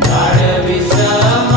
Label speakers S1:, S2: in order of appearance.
S1: Para visão